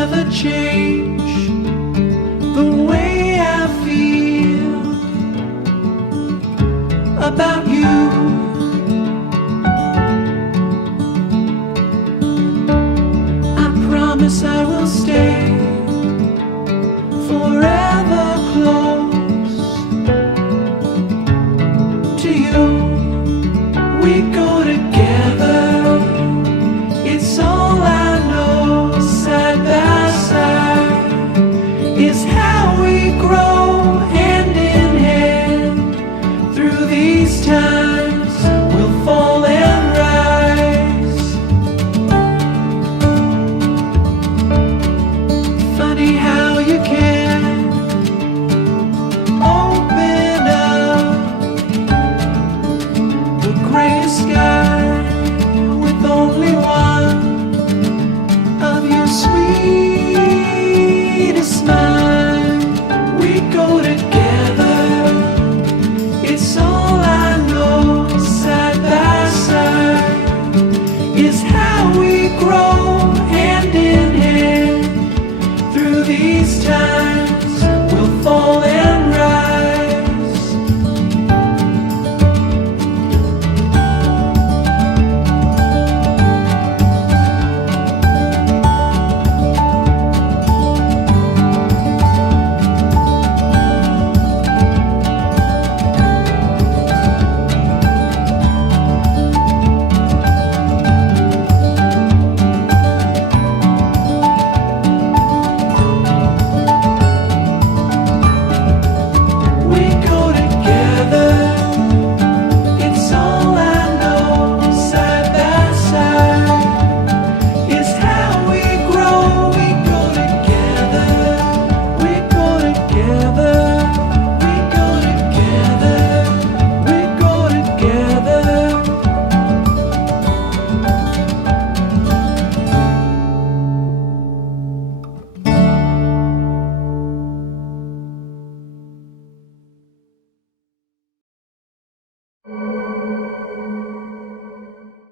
never change the way I feel about you. I promise I will stay forever close to you. We go together, it's all I know. Side by side is how we grow, hand in hand. Through these times we'll fall and rise. Funny how you can open up the gray sky.